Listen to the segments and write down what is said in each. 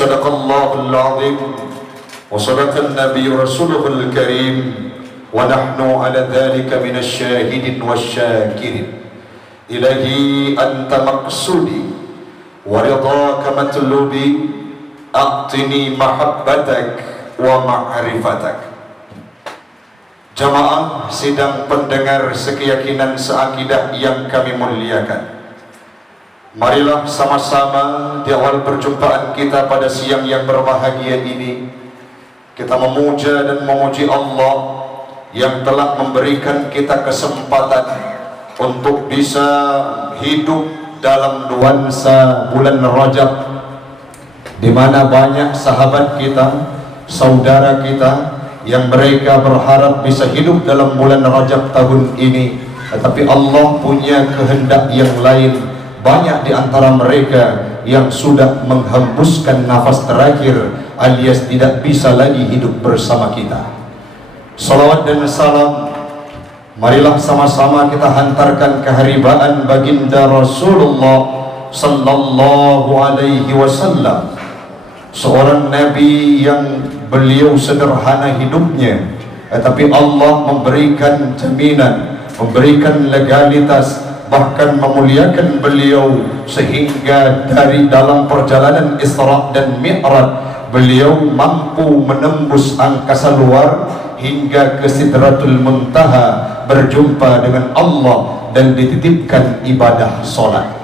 Sadaqallahul azim wa sadaqan nabiy rasuluhul karim wa nahnu ala dhalika minasy syahidin wasyakirin. Ilahi anta maqsudi wa ridhaka matlubi, a'tini mahabbatak wa ma'rifatak. Jamaah sidang pendengar sekeyakinan seakidah yang kami muliakan, marilah sama-sama di awal perjumpaan kita pada siang yang berbahagia ini kita memuja dan memuji Allah yang telah memberikan kita kesempatan untuk bisa hidup dalam nuansa bulan Rajab, di mana banyak sahabat kita, saudara kita yang mereka berharap bisa hidup dalam bulan Rajab tahun ini, tetapi Allah punya kehendak yang lain. Banyak di antara mereka yang sudah menghembuskan nafas terakhir alias tidak bisa lagi hidup bersama kita. Salawat dan salam marilah sama-sama kita hantarkan keharibaan baginda Rasulullah sallallahu alaihi wasallam, seorang nabi yang beliau sederhana hidupnya, tetapi Allah memberikan jaminan, memberikan legalitas, bahkan memuliakan beliau sehingga dari dalam perjalanan Isra dan Mi'raj beliau mampu menembus angkasa luar hingga ke Sidratul Muntaha berjumpa dengan Allah dan dititipkan ibadah solat.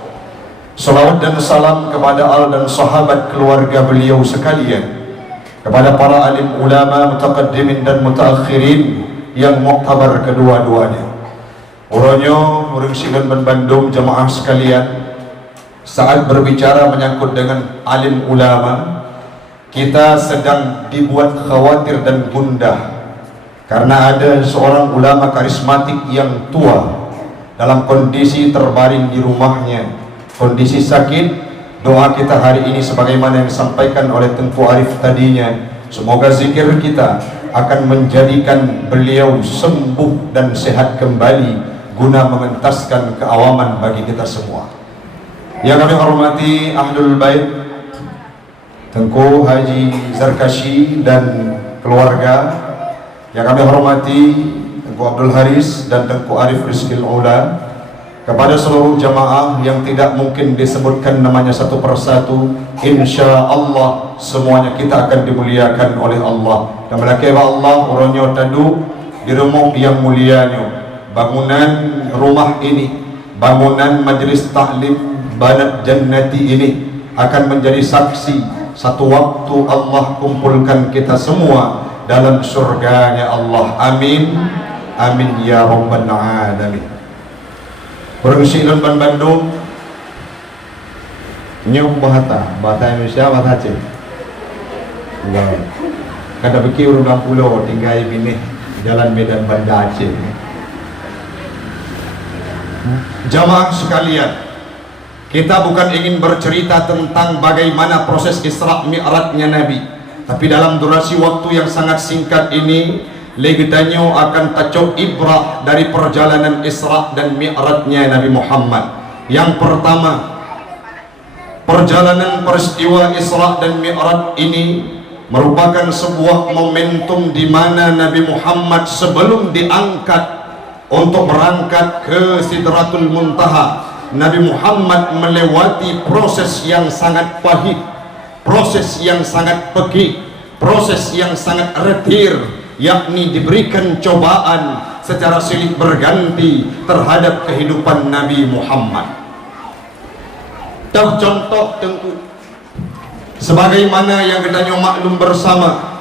Salawat dan salam kepada al dan sahabat keluarga beliau sekalian, kepada para alim ulama mutaqaddimin dan mutaakhirin yang muktabar kedua-duanya. Uronyo, urang silan Bandung, jemaah sekalian, saat berbicara menyangkut dengan alim ulama, kita sedang dibuat khawatir dan gundah karena ada seorang ulama karismatik yang tua dalam kondisi terbaring di rumahnya, kondisi sakit. Doa kita hari ini sebagaimana yang disampaikan oleh Tengku Arif tadinya, semoga zikir kita akan menjadikan beliau sembuh dan sehat kembali guna mengentaskan keawaman bagi kita semua. Yang kami hormati Ahlul Bait, Tengku Haji Zarkashi dan keluarga. Yang kami hormati Tengku Abdul Haris dan Tengku Arif Rizkil Ula. Kepada seluruh jamaah yang tidak mungkin disebutkan namanya satu persatu, insya Allah semuanya kita akan dimuliakan oleh Allah. Dan melakaiwa Allah uronyo tadu di rumah yang mulianya, bangunan rumah ini, bangunan majelis taklim Banat Jannati ini akan menjadi saksi satu waktu Allah kumpulkan kita semua dalam surganya Allah. Amin, amin ya rabbal alamin. Persilan Bandung nyong bahata Indonesia, bahasa Aceh. Kada beki urang pulau tinggal bini jalan Medan Banda Aceh. Jamaah sekalian, kita bukan ingin bercerita tentang bagaimana proses Isra Mi'rajnya Nabi, tapi dalam durasi waktu yang sangat singkat ini legitanyo akan tacok ibrah dari perjalanan Isra dan Mi'rajnya Nabi Muhammad. Yang pertama, perjalanan peristiwa Isra dan Mi'raj ini merupakan sebuah momentum di mana Nabi Muhammad sebelum diangkat untuk berangkat ke Sidratul Muntaha, Nabi Muhammad melewati proses yang sangat pahit, proses yang sangat pekik, proses yang sangat retir, yakni diberikan cobaan secara silih berganti terhadap kehidupan Nabi Muhammad. Contoh Tengku, sebagaimana yang kita maklum bersama,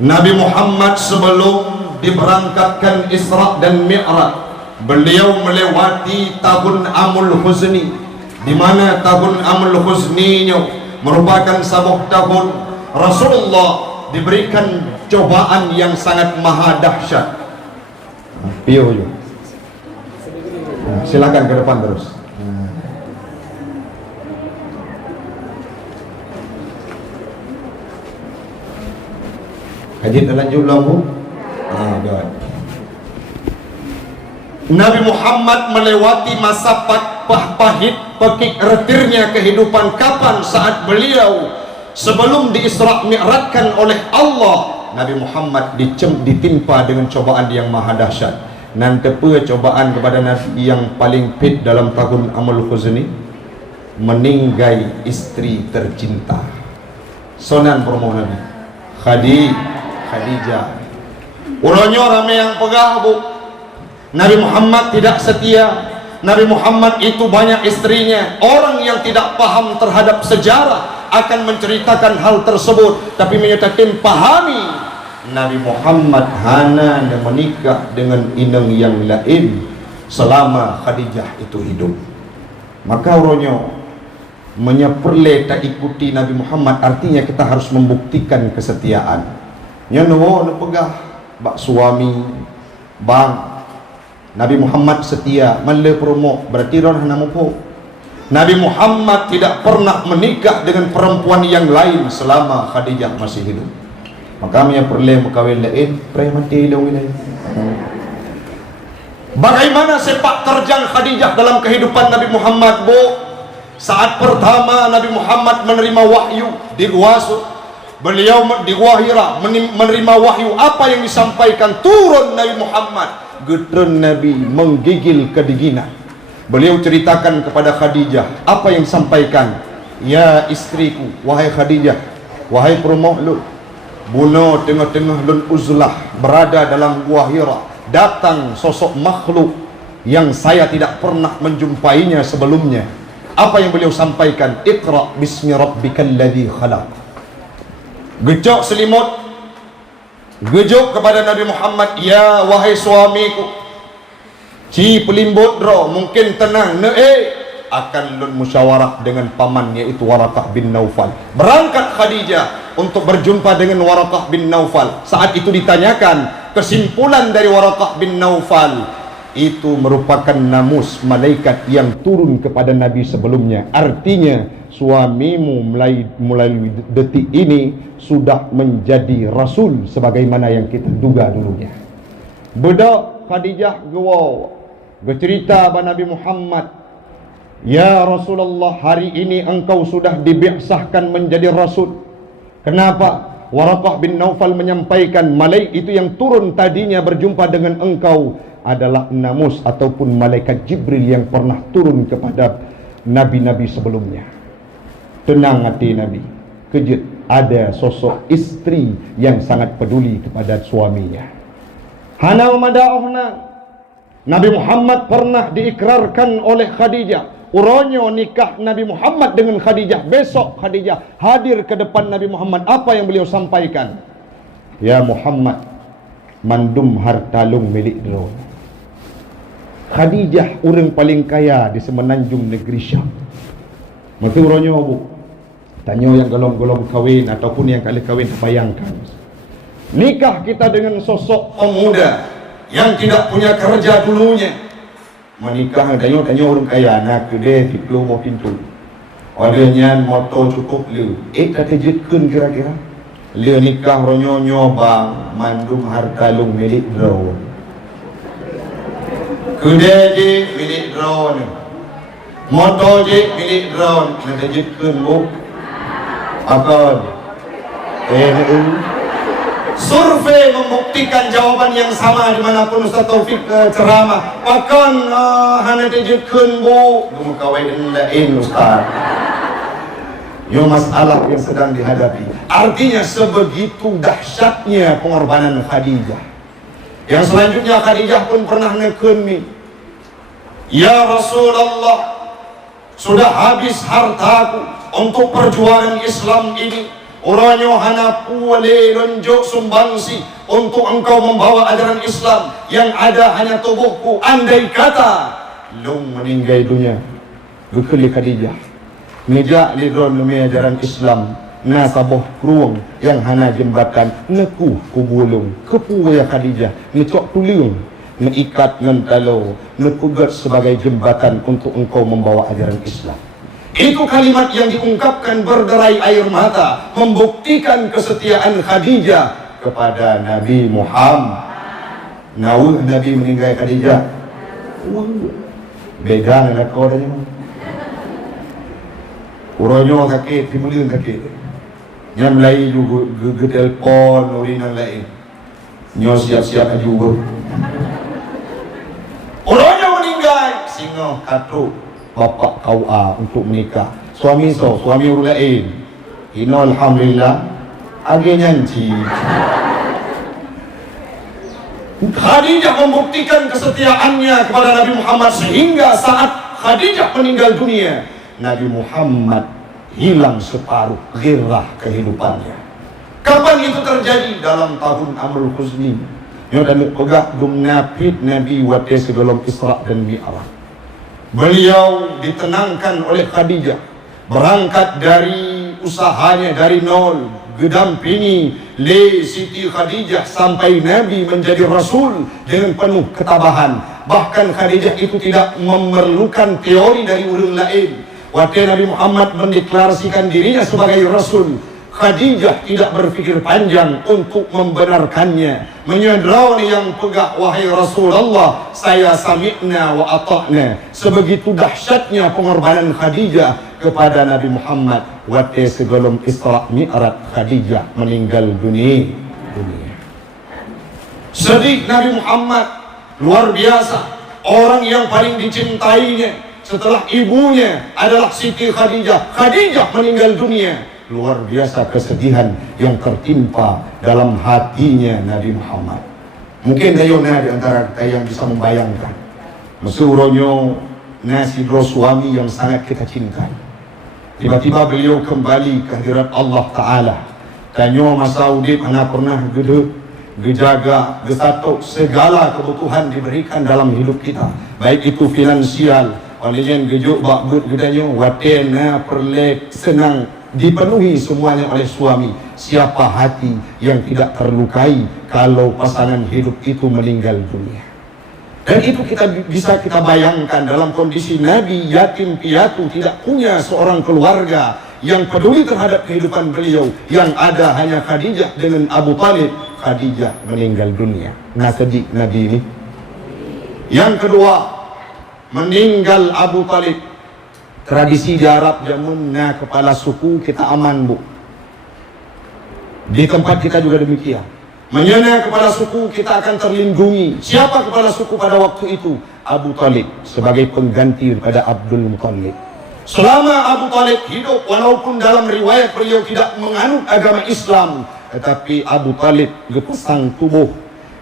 Nabi Muhammad sebelum diberangkatkan Isra dan Mi'raj, beliau melewati tahun Amul Huzni, di mana tahun Amul Huzni-nya merupakan sebuah tahun Rasulullah diberikan cobaan yang sangat maha dahsyat. Silakan ke depan terus. Haji lanjut Bu. Nabi Muhammad melewati masa pahit, pekik, retirnya kehidupan. Kapan? Saat beliau sebelum diisra' mi'rajkan oleh Allah, Nabi Muhammad ditimpa dengan cobaan yang maha dahsyat. Nanti cobaan kepada Nabi yang paling pit dalam tahun Amal Khuzni, meninggai istri tercinta. Sonan promo Nabi Khadijah. Uronyo ramai yang pegah bu. Nabi Muhammad tidak setia. Nabi Muhammad itu banyak istrinya. Orang yang tidak paham terhadap sejarah akan menceritakan hal tersebut, tapi menyatakan pahami Nabi Muhammad hana menikah dengan inang yang lain selama Khadijah itu hidup. Maka uronyo menyeperle tak ikuti Nabi Muhammad, artinya kita harus membuktikan kesetiaan. Nyono pegah bak suami bang Nabi Muhammad setia, malle promo berarti ron hana mupo. Nabi Muhammad tidak pernah menikah dengan perempuan yang lain selama Khadijah masih hidup. Maka punya perle kawin lain, pre mati dong ini. Bagaimana sepak terjang Khadijah dalam kehidupan Nabi Muhammad, bu? Saat pertama Nabi Muhammad menerima wahyu di Gua Sur, beliau di Gua Hira menerima wahyu, apa yang disampaikan turun Nabi Muhammad. Getren Nabi menggigil kedinginan. Beliau ceritakan kepada Khadijah apa yang disampaikan. Ya istriku, wahai Khadijah, wahai perumoh lu, buno tengah-tengah lun uzlah berada dalam Gua Hira, datang sosok makhluk yang saya tidak pernah menjumpainya sebelumnya. Apa yang beliau sampaikan? Iqra bismi rabbikal ladzi khalaq. Gejok selimut, gejok kepada Nabi Muhammad, ya wahai suamiku, ci pelimbut ro mungkin tenang akan lun musyawarah dengan paman yaitu Waraqah bin Naufal. Berangkat Khadijah untuk berjumpa dengan Waraqah bin Naufal. Saat itu ditanyakan, kesimpulan dari Waraqah bin Naufal, itu merupakan namus malaikat yang turun kepada Nabi sebelumnya. Artinya suamimu mulai detik ini sudah menjadi rasul sebagaimana yang kita duga dulunya. Budak Khadijah bercerita kepada Nabi Muhammad, ya Rasulullah, hari ini engkau sudah dibiasahkan menjadi rasul. Kenapa? Waraqah bin Naufal menyampaikan malaikat itu yang turun tadinya berjumpa dengan engkau adalah namus ataupun malaikat Jibril yang pernah turun kepada nabi-nabi sebelumnya. Tenang hati Nabi, kejut ada sosok istri yang sangat peduli kepada suaminya. Hana mada'uhna, Nabi Muhammad pernah diikrarkan oleh Khadijah. Uronyo nikah Nabi Muhammad dengan Khadijah. Besok Khadijah hadir ke depan Nabi Muhammad. Apa yang beliau sampaikan? Ya Muhammad, mandum hartalung milik dro. Khadijah orang paling kaya di semenanjung negeri Syam. Maka uronyo bu, tanyo yang golong-golong kawin ataupun yang kali kawin, bayangkan nikah kita dengan sosok pemuda yang tidak punya kerja dulunya. Menikah tanyo orang kaya, nak kedai tiklu mau pintu. Orangnya moto cukup lu. Kata jetkeun kira-kira. Lu nikah ronyo nyobang mandum hartalung milik dro. Kedai je milik drone, motor je milik drone. Nanti jetkeun bu akal survei membuktikan jawaban yang sama dimanapun Ustaz Taufik ceramah. Bahkan hana jetkeun bu kawin lain Ustaz. Yo masalah yang sedang dihadapi. Artinya sebegitu dahsyatnya pengorbanan Khadijah. Yang selanjutnya Khadijah pun pernah neken nih, ya Rasulullah, sudah habis hartaku untuk perjuangan Islam ini. Orangnya hana puale lonjok sumbangsi untuk engkau membawa ajaran Islam. Yang ada hanya tubuhku. Andai kata long meninggal dunia, bekali Khadijah nijak lidron lumia ajaran Islam, na saboh kruang yang hana jembatan neku kubulung kepu ya Khadijah ngecok tuliung mengikat ngentalo nekugat sebagai jembatan untuk engkau membawa ajaran Islam. Itu kalimat yang diungkapkan berderai air mata, membuktikan kesetiaan Khadijah kepada Nabi Muhammad. Nauh Nabi meninggal Khadijah, begang nak kau dah. Uronyo kakek, timulun kakek. Yang lain juga telpon orang lain. Nyo siap-siap juga. Orangnya meninggal, singo katu bapak kau untuk menikah. Suami orang lain. Ino alhamdulillah, age nyanci. Khadijah membuktikan kesetiaannya kepada Nabi Muhammad sehingga saat Khadijah meninggal dunia, Nabi Muhammad hilang separuh gairah kehidupannya. Kapan itu terjadi? Dalam tahun Amrul Huzni. Yang kami pegak dumnapit Nabi waktu sebelum Isra dan Mi'raj. Beliau ditenangkan oleh Khadijah, berangkat dari usahanya dari nol, gedampingi le Siti Khadijah sampai Nabi menjadi Rasul dengan penuh ketabahan. Bahkan Khadijah itu tidak memerlukan teori dari orang lain. Waktu Nabi Muhammad mendeklarasikan dirinya sebagai Rasul, Khadijah tidak berpikir panjang untuk membenarkannya. Menyadari yang pegah, wahai Rasulullah, saya sami'na wa ata'na. Sebegitu dahsyatnya pengorbanan Khadijah kepada Nabi Muhammad. Waktu sebelum Isra Mi'raj, Khadijah meninggal dunia. Sedih Nabi Muhammad luar biasa. Orang yang paling dicintainya setelah ibunya adalah Siti Khadijah. Khadijah meninggal dunia. Luar biasa kesedihan yang tertimpa dalam hatinya Nabi Muhammad. Mungkin ayona di antara kita yang bisa membayangkan mesuronyo nasidro suami yang sangat kita cintai. Tiba-tiba beliau kembali ke hadirat Allah Ta'ala. Tanyo masa udip anak pernah gede, gejaga, gesato, segala kebutuhan diberikan dalam hidup kita. Baik itu finansial, walian gejuk bakbut gedanyo, watena perlek senang, dipenuhi semuanya oleh suami. Siapa hati yang tidak terlukai kalau pasangan hidup itu meninggal dunia? Dan itu bisa kita bayangkan dalam kondisi Nabi yatim piatu, tidak punya seorang keluarga yang peduli terhadap kehidupan beliau. Yang ada hanya Khadijah dengan Abu Talib. Khadijah meninggal dunia. Nah, sedih Nabi ini. Yang kedua, meninggal Abu Talib. Tradisi di Arab jamunnya kepala suku kita aman, Bu. Di tempat kita juga demikian. Menyana kepala suku kita akan terlindungi. Siapa kepala suku pada waktu itu? Abu Talib sebagai pengganti pada Abdul Muttalib. Selama Abu Talib hidup, walaupun dalam riwayat beliau tidak menganut agama Islam, tetapi Abu Talib gepesang tubuh.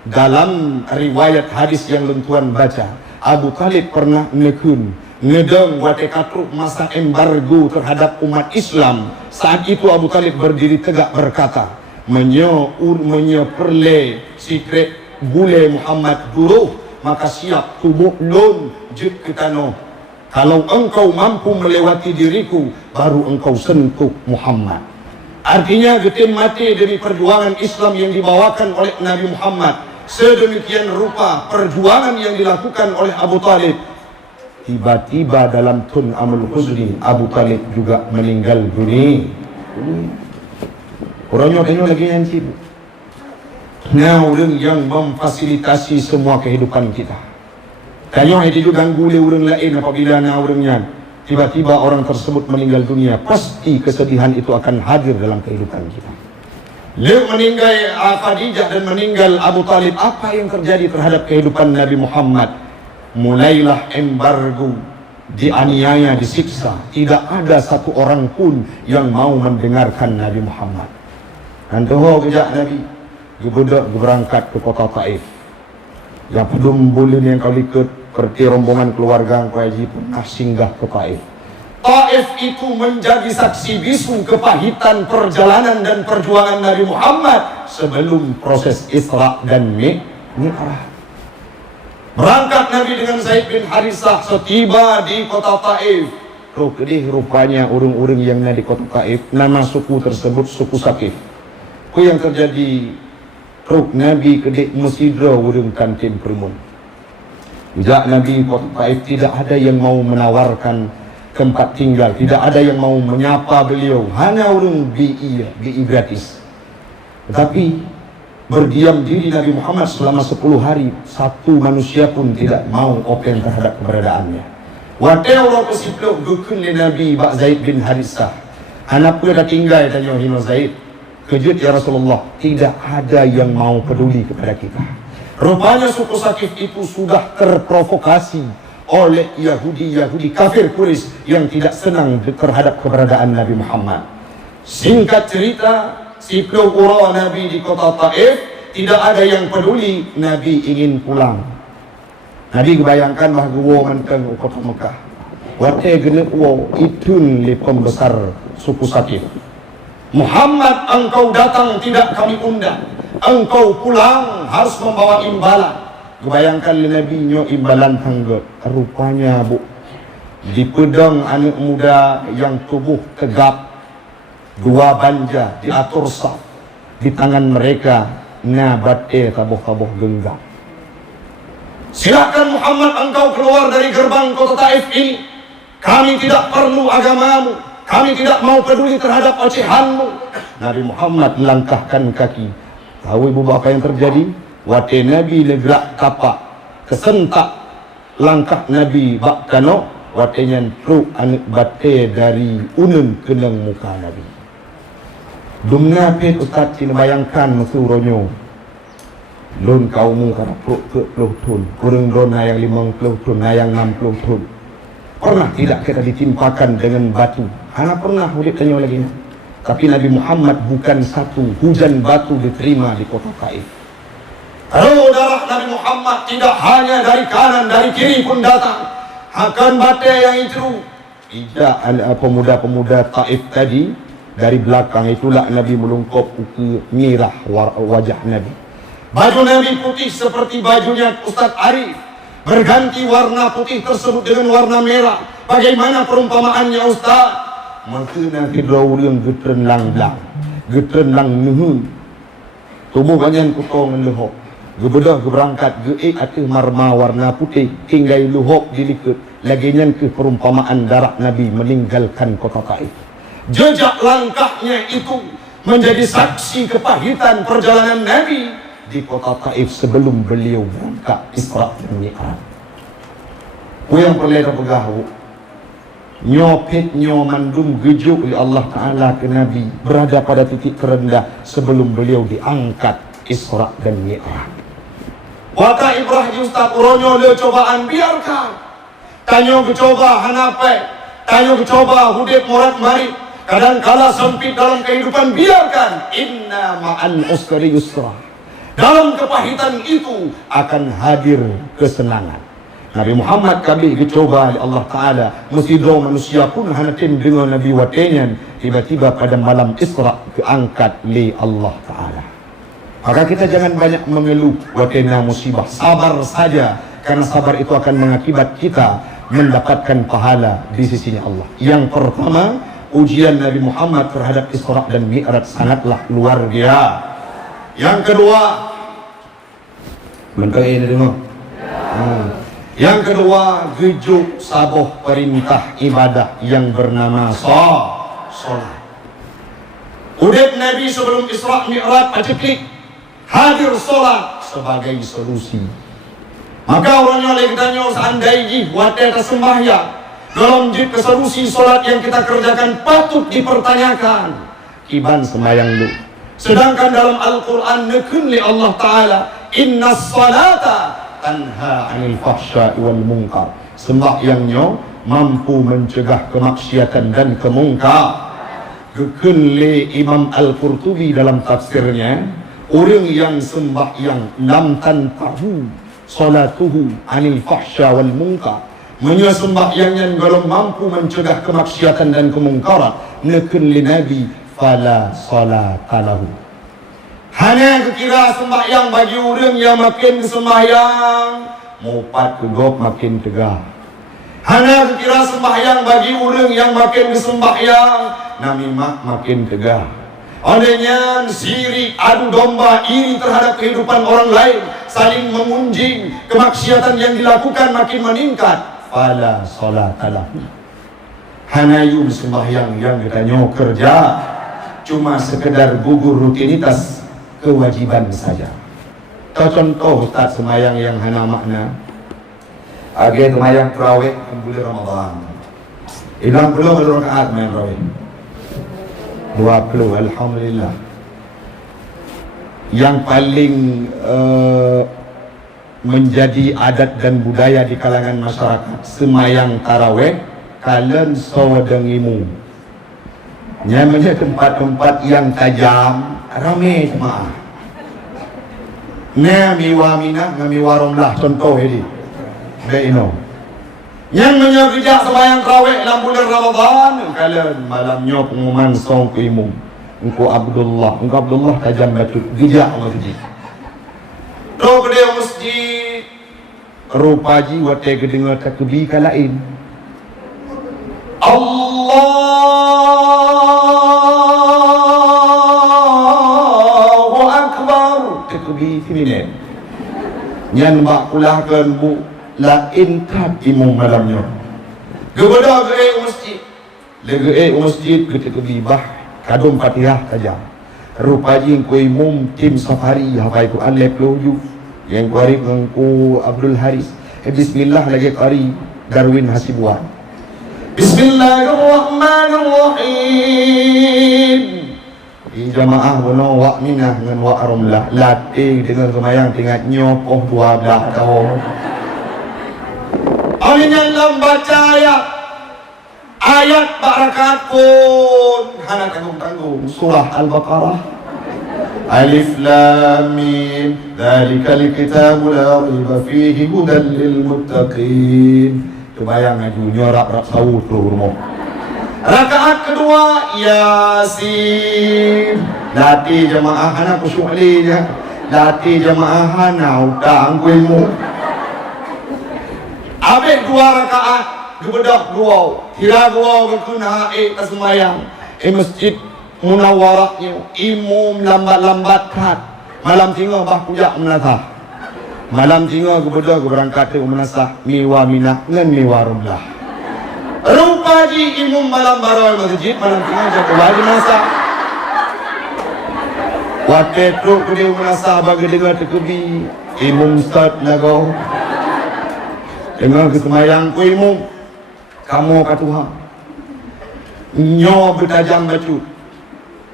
Dalam riwayat hadis yang lentuan baca, Abu Talib pernah nekun ngedeng watekatruk masa embargo terhadap umat Islam. Saat itu Abu Talib berdiri tegak berkata, menyeperle sikret bule Muhammad duruh, maka siap tubuh lon juk ketano. Kalau engkau mampu melewati diriku, baru engkau sentuh Muhammad. Artinya getim mati demi perjuangan Islam yang dibawakan oleh Nabi Muhammad. Sedemikian rupa perjuangan yang dilakukan oleh Abu Talib. Tiba-tiba dalam tun Amrul Huzni, Abu Talib juga meninggal dunia. Orangnya ini lagi nyanyi. Nah, orang yang memfasilitasi semua kehidupan kita. Kayaknya itu juga ganggu oleh orang lain apabila orangnya tiba-tiba orang tersebut meninggal dunia. Pasti kesedihan itu akan hadir dalam kehidupan kita. Beliau meninggal Khadijah dan meninggal Abu Talib. Apa yang terjadi terhadap kehidupan Nabi Muhammad? Mulailah embargo, dianiaya, disiksa. Tidak ada satu orang pun yang mau mendengarkan Nabi Muhammad. Nantiho kejak Nabi gebudak berangkat ke kota Taif. Yang pedum bulin yang kali kerti rombongan keluarga yang haji pernah singgah ke Taif. Taif itu menjadi saksi bisu kepahitan perjalanan dan perjuangan Nabi Muhammad sebelum proses Isra dan Mi'raj. Berangkat Nabi dengan Zaid bin Harisah, setiba di kota Taif. Rupanya orang-orang yang ada di kota Taif, nama suku tersebut suku Saqif. Itu yang terjadi. Nabi kedek mesidra urung kantin primun. Sejak Nabi kota Taif tidak ada yang mau menawarkan tempat tinggal, tidak ada yang mau menyapa beliau, hanya orang BI gratis. Tetapi berdiam diri Nabi Muhammad selama 10 hari, satu manusia pun tidak mau open terhadap keberadaannya. Waktu orang kesipluk gukun Nabi Bak Zaid bin Harisah. Anak pun dah tinggal, tanya Imam Zaid. Kejut ya Rasulullah, tidak ada yang mau peduli kepada kita. Rupanya suku Saqif itu sudah terprovokasi oleh Yahudi kafir Quraisy yang tidak senang terhadap keberadaan Nabi Muhammad. Singkat cerita, si pelukura Nabi di kota Taif, tidak ada yang peduli. Nabi ingin pulang. Nabi kebayangkan bahawa gua manteng kota Mekah. Waktu gena gua itun li pembesar suku Saqif. Muhammad, engkau datang tidak kami undang. Engkau pulang harus membawa imbalan. Kebayangkan Nabi nyo imbalan tangga. Rupanya bu, di pedang anak muda yang tubuh tegap, dua banja diatur saf. Di tangan mereka nabat tabuh-tabuh genggam. Silakan Muhammad, engkau keluar dari gerbang kota Taif ini. Kami tidak perlu agamamu. Kami tidak mau peduli terhadap ocehanmu. Nabi Muhammad melangkahkan kaki. Tahu ibu apa yang terjadi? Waktu Nabi negrak tapak, kesentak langkah Nabi bak kano, waktu nyantruk anak bate dari unun kenang muka Nabi. Dumna pet ustaz sila bayangkan masuronyo. Lon kaumu kada ke 10 tun, kurang don yang 50 tun, yang 60 tun. Pernah tidak kita ditimpakan dengan batu? Hana pernah murid tanya lagi. Tapi Nabi Muhammad bukan satu hujan batu diterima di kota Taif. Kalau darah Nabi Muhammad tidak hanya dari kanan, dari kiri pun datang. Akan batai yang itu. Tidak ada pemuda-pemuda Taif tadi. Dari belakang itulah Nabi melungkop ke mirah wajah Nabi. Baju Nabi putih seperti bajunya Ustaz Arif. Berganti warna putih tersebut dengan warna merah. Bagaimana perumpamaannya Ustaz? Maka nanti dua orang getren lang-lang, getren lang nuhun. Tubuh banyak kutong lehok. Gebedah geberangkat geik atau marma warna putih tinggal luhok dilikut. Laginya ke perumpamaan darah Nabi meninggalkan kota Taif. Jejak langkahnya itu menjadi saksi kepahitan perjalanan Nabi di kota Taif sebelum beliau berangkat Isra dan Mi'raj. Yang perlu pegahu nyopet nyomandum gejuk oleh Allah Ta'ala ke Nabi berada pada titik terendah sebelum beliau diangkat Isra dan Mi'raj. Wata Ibrahim Ustaz uronyo le cobaan biarkan. Tanyo kecoba hanape, tanyo kecoba hudip morat mari. Kadang-kala sempit dalam kehidupan biarkan. Inna ma'an usri yusra. Dalam kepahitan itu akan hadir kesenangan. Nabi Muhammad kami dicoba oleh Allah Ta'ala. Mesti doa manusia pun hanatin dengan Nabi watenyan. Tiba-tiba pada malam Isra keangkat oleh Allah Ta'ala. Maka kita jangan banyak mengeluh watena musibah. Sabar saja. Karena sabar itu akan mengakibat kita mendapatkan pahala di sisinya Allah. Yang pertama, ujian Nabi Muhammad terhadap Isra dan Mi'raj sangatlah luar biasa. Yang kedua, yang kedua, gejuk saboh perintah ibadah yang bernama salat. Udep Nabi sebelum Isra Mi'raj paceklik hadir salat sebagai solusi. Maka orangnya lagi tanya seandainya wadah sembahyang dalam jid solusi salat yang kita kerjakan patut dipertanyakan. Kiban sembahyang lu. Sedangkan dalam Al-Quran nekun li Allah Ta'ala inna salata tanha anil fahsya'i wal munkar. Sembahyangnya mampu mencegah kemaksiatan dan kemungkar. Gekun li Imam Al-Qurtubi dalam tafsirnya, orang yang sembahyang lam tantahu salatuhu anil fahsya wal munkar, sembahyangnya kalau mampu mencegah kemaksiatan dan kemungkaran, nekun li Nabi fala salata lahu. Hanya kira sembahyang bagi orang yang makin sembahyang mupat kegop makin tegah. Hanya kira sembahyang bagi orang yang makin sembahyang namimah makin tegah. Adanya sirik, adu domba, iri terhadap kehidupan orang lain, saling mengunjing, kemaksiatan yang dilakukan makin meningkat. Fala salata lahu. Hanya yul sembahyang yang katanya kerja cuma sekedar gugur rutinitas kewajiban saja. Contoh Ustaz semayang yang hana makna. Age semayang terawih bulan Ramadan. Ilang belum ada rakaat main terawih. 20, alhamdulillah. Yang paling menjadi adat dan budaya di kalangan masyarakat semayang tarawih kalian sawadengimu. Namanya tempat-tempat yang tajam, ramai jemaah. Miwa minah, miwa romlah, contoh ini. Baino. Yang menyerjak semayang tarawih dalam bulan Ramadan, kalian malamnya pengumuman song ke imum. Engkau Abdullah tajam batu, gijak masjid. Roh kedai masjid, rupaji watai kedengar takbir kalain. Allahu Akbar, takbir feminin. Yang mak kulahkan bu lain kat imum malamnya. Kepada kedai masjid, kedai masjid takbir bah kadum Fatihah saja. Rupaji ku imum tim safari hafai Quran leploju yang ku arif ku Abdul Haris. Bismillah lagi qari Darwin Hasibuan. Bismillahirrahmanirrahim. Di jamaah bono wa minah dengan wa arumlah latih dengan semayang tingkat nyopoh 12 tahun. Alin yang baca ayat barakat pun hana tanggung-tanggung surah Al-Baqarah. Alif Lam Mim dzalikal kitabu la raiba fihi hudan lil muttaqin. Kebayang aju nyorak sawut rumah. Rakaat kedua Yasin. Latih jemaah hana khusyuk linya. Latih jemaah hana utang kuimu. Habis 2 rakaat gebedak gua, kira gua berkena tasmayang masjid Munawwarahnya imum lambat-lambat kat malam tinggal bah kujak menasah malam tinggal gebedak berangkat ke menasah miwa minah ngan miwa rumlah rupaji imum malam baru masjid malam tinggal jatuh lagi menasah waktu tu kudi menasah bagi dengar terkebi imum start lagu dengar kesemayang ku imum kamu kata Tuhan nyo bertajam baju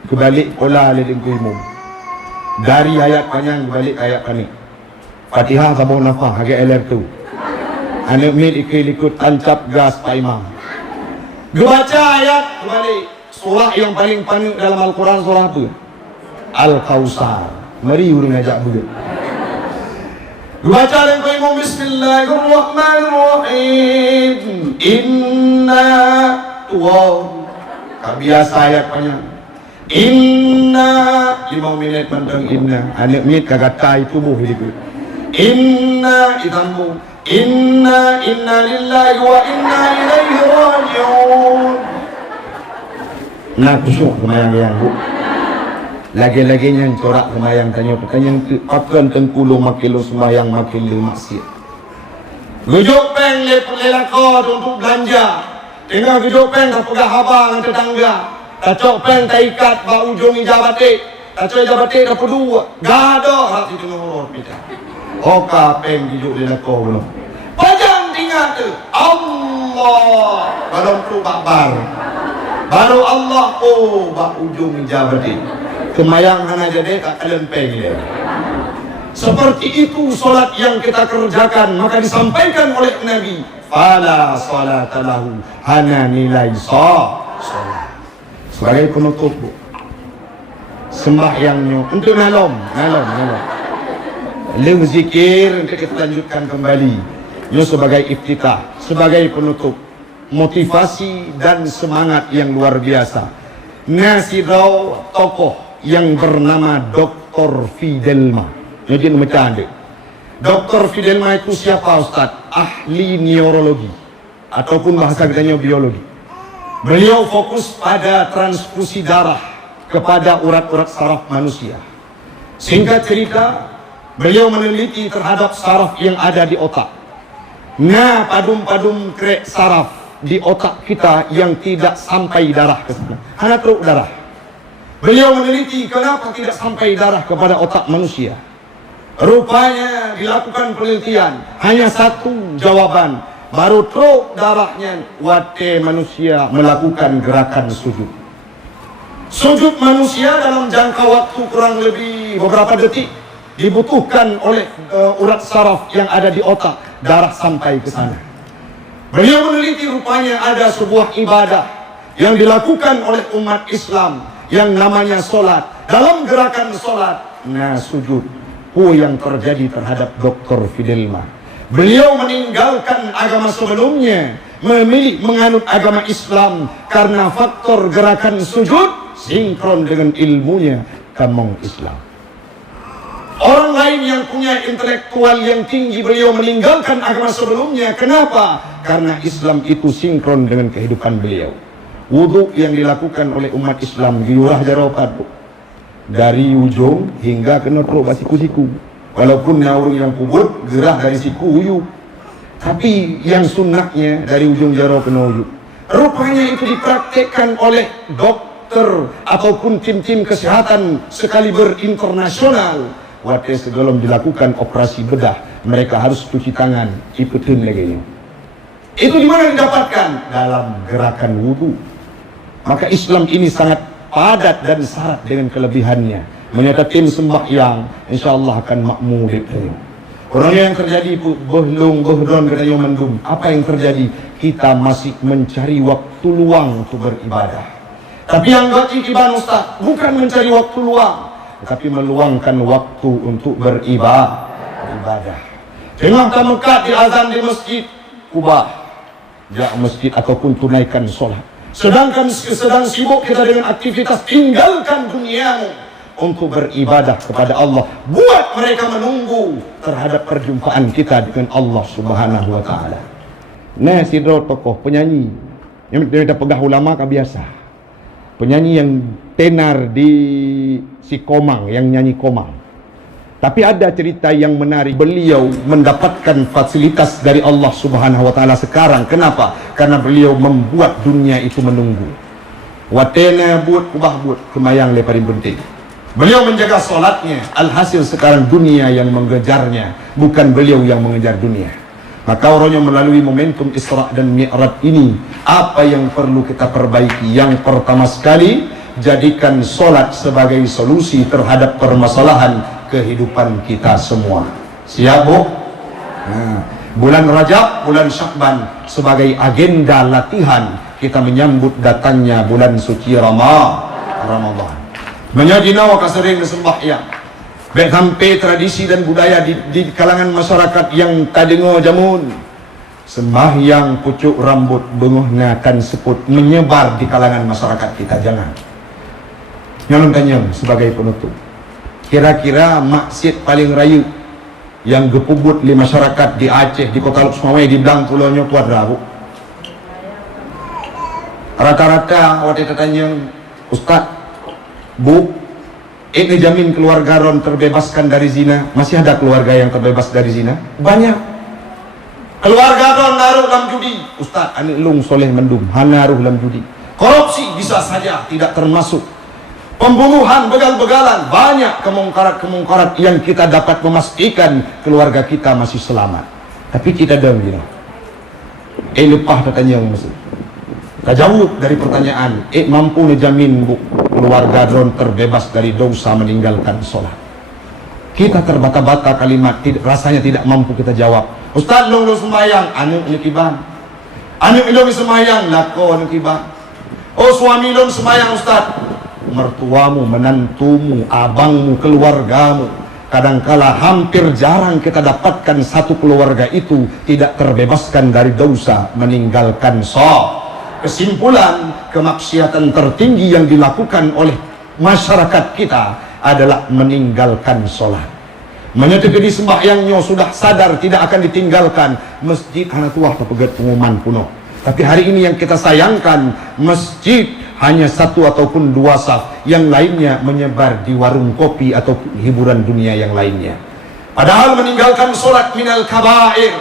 kebalik pola ledeng ku imum dari ayat panjang kebalik ayat panik Fatihah sabung nafah agak eler tu anak mil ikut tancap gas Pak Imam baca ayat kebalik surah yang paling panik dalam Al-Quran surah apa? Al-Kawthar. Mari urang ajak budak baca dengan ku imum Bismillahirrahmanirrahim inna wow biasa ayat panjang inna 5 minit mentang inna anak minit kagatai tubuh hidup inna itambu inna lillahi wa inna ilaihi raji'un. Nak khusyuk kemayang-yang bu lagi-lagi yang corak kemayang tanya pertanyaan akan tengkulu makin lo sembahyang makin lo maksiat gujuk peng lelaka untuk belanja tengah gujuk peng tak pegah abang tetangga tak cok peng tak ikat bak ujung ijabatik tak cok ijabatik tak perlu gada hak itu ngurut kita oka peng gujuk lelaka belum pajang tinggal tu Allah baru tu bakbar baru Allah bak ujung ijabatik kemayang hana jadi tak kalian peng dia. Seperti itu solat yang kita kerjakan maka disampaikan oleh Nabi fala salata lahu hana nilai salat sebagai penutup bu sembahyangnya untuk nalom lu zikir untuk kita lanjutkan kembali ini sebagai iftitah sebagai penutup motivasi dan semangat yang luar biasa ngasih tokoh yang bernama Dr. Fidelma. Jadi macam ada. Dr. Fidelma itu siapa Ustaz? Ahli neurologi ataupun bahasa katanya biologi. Beliau fokus pada transfusi darah kepada urat-urat saraf manusia. Singkat cerita, beliau meneliti terhadap saraf yang ada di otak. Nah, padum-padum krek saraf di otak kita yang tidak sampai darah ke sana. Hanya teruk darah. Beliau meneliti kenapa tidak sampai darah kepada otak manusia. Rupanya dilakukan penelitian hanya satu jawaban baru truk darahnya wate manusia melakukan gerakan sujud. Sujud manusia dalam jangka waktu kurang lebih beberapa detik dibutuhkan oleh urat saraf yang ada di otak, darah sampai ke sana. Beliau meneliti, rupanya ada sebuah ibadah yang dilakukan oleh umat Islam yang namanya solat. Dalam gerakan solat, nah sujud, yang terjadi terhadap Dr. Fidelma. Beliau meninggalkan agama sebelumnya, memilih menganut agama Islam karena faktor gerakan sujud sinkron dengan ilmunya kamong Islam. Orang lain yang punya intelektual yang tinggi, beliau meninggalkan agama sebelumnya. Kenapa? Karena Islam itu sinkron dengan kehidupan beliau. Wudhu yang dilakukan oleh umat Islam diurah jarokat dari ujung hingga ke notrok basiku-siku. Walaupun naurung yang kubur gerah dari siku uyuk, tapi yang sunnahnya dari ujung jaro ke uyuk. Rupanya itu dipraktekkan oleh dokter ataupun tim-tim kesehatan sekaliber internasional. Waktu sebelum dilakukan operasi bedah, mereka harus cuci tangan, ikutin lagi. Itu di mana didapatkan? Dalam gerakan wudhu. Maka Islam ini sangat padat dan syarat dengan kelebihannya. Menyatakan sembahyang, insya Allah akan makmur. Orangnya yang terjadi behlung, behdon, kena mendum. Apa yang terjadi? Kita masih mencari waktu luang untuk beribadah. Tapi yang beribadah Ustaz, bukan mencari waktu luang, tetapi meluangkan waktu untuk beribadah. Tengah tamekat di azan di masjid, ubah ya masjid ataupun tunaikan solat. Sedang sibuk kita dengan aktivitas, tinggalkan duniamu untuk beribadah kepada Allah. Buat mereka menunggu terhadap perjumpaan kita dengan Allah Subhanahu wa taala. Nah, sidro tokoh penyanyi yang kita pegah ulama kan biasa. Penyanyi yang tenar di si Komang, yang nyanyi Komang. Tapi ada cerita yang menarik. Beliau mendapatkan fasilitas dari Allah Subhanahu wa taala sekarang. Kenapa? Karena beliau membuat dunia itu menunggu. Watena buat kubah buat kemayang leparin penting. Beliau menjaga solatnya. Alhasil sekarang dunia yang mengejarnya, bukan beliau yang mengejar dunia. Maka orangnya melalui momentum Isra dan Mi'raj ini, apa yang perlu kita perbaiki? Yang pertama sekali, jadikan solat sebagai solusi terhadap permasalahan kehidupan kita semua. Siap, Bu? Nah, bulan Rajab, bulan Syakban sebagai agenda latihan kita menyambut datangnya bulan suci Ramadan. Menyajina wa kasering sembahyang. Baik sampai tradisi dan budaya di kalangan masyarakat yang tadengo jamun. Sembahyang pucuk rambut benguhna kan seput menyebar di kalangan masyarakat kita. Jangan. Nyolong tanyam sebagai penutup. Kira-kira maksud paling rayu yang gepubut di masyarakat di Aceh, di Kota Luksamawai, di Blang Pulaunya Kuadra, Bu. Rata-rata waktu itu tanya, Ustaz, Bu, ini jamin keluarga Ron terbebaskan dari zina. Masih ada keluarga yang terbebas dari zina? Banyak. Keluarga Ron naruh dalam judi. Ustaz, ani lung soleh mendum, hanaruh dalam judi. Korupsi bisa saja tidak termasuk. Pembunuhan, begal-begalan, banyak kemungkarat-kemungkarat yang kita dapat memastikan keluarga kita masih selamat. Tapi kita dah begini. Lepah katanya yang masih. Jauh dari pertanyaan, mampu ngejamin Bu keluarga Ron terbebas dari dosa meninggalkan sholat? Kita terbata-bata kalimat, rasanya tidak mampu kita jawab. Ustaz, lu sembahyang, anu nyekiban. Anu ilung sembahyang, lako nyekiban. Oh suami lu sembahyang Ustaz. Mertuamu, menantumu, abangmu, keluargamu. Kadangkala hampir jarang kita dapatkan satu keluarga itu tidak terbebaskan dari dosa meninggalkan sholat. Kesimpulan, kemaksiatan tertinggi yang dilakukan oleh masyarakat kita adalah meninggalkan sholat. Menyetujui sembahyangnya sudah sadar tidak akan ditinggalkan. Masjid hanya tuah pepegat pengumuman kuno. Tapi hari ini yang kita sayangkan, masjid hanya satu ataupun dua saf, yang lainnya menyebar di warung kopi atau hiburan dunia yang lainnya. Padahal meninggalkan sholat minal kabair,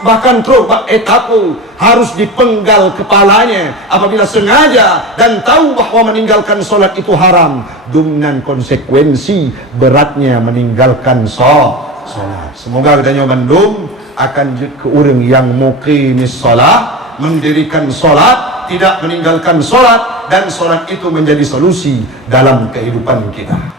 bahkan etapu harus dipenggal kepalanya apabila sengaja dan tahu bahwa meninggalkan sholat itu haram, dengan konsekuensi beratnya meninggalkan sholat. Semoga kita Bandung akan ke urang yang muqimis sholat, mendirikan sholat, tidak meninggalkan sholat, dan sholat itu menjadi solusi dalam kehidupan kita.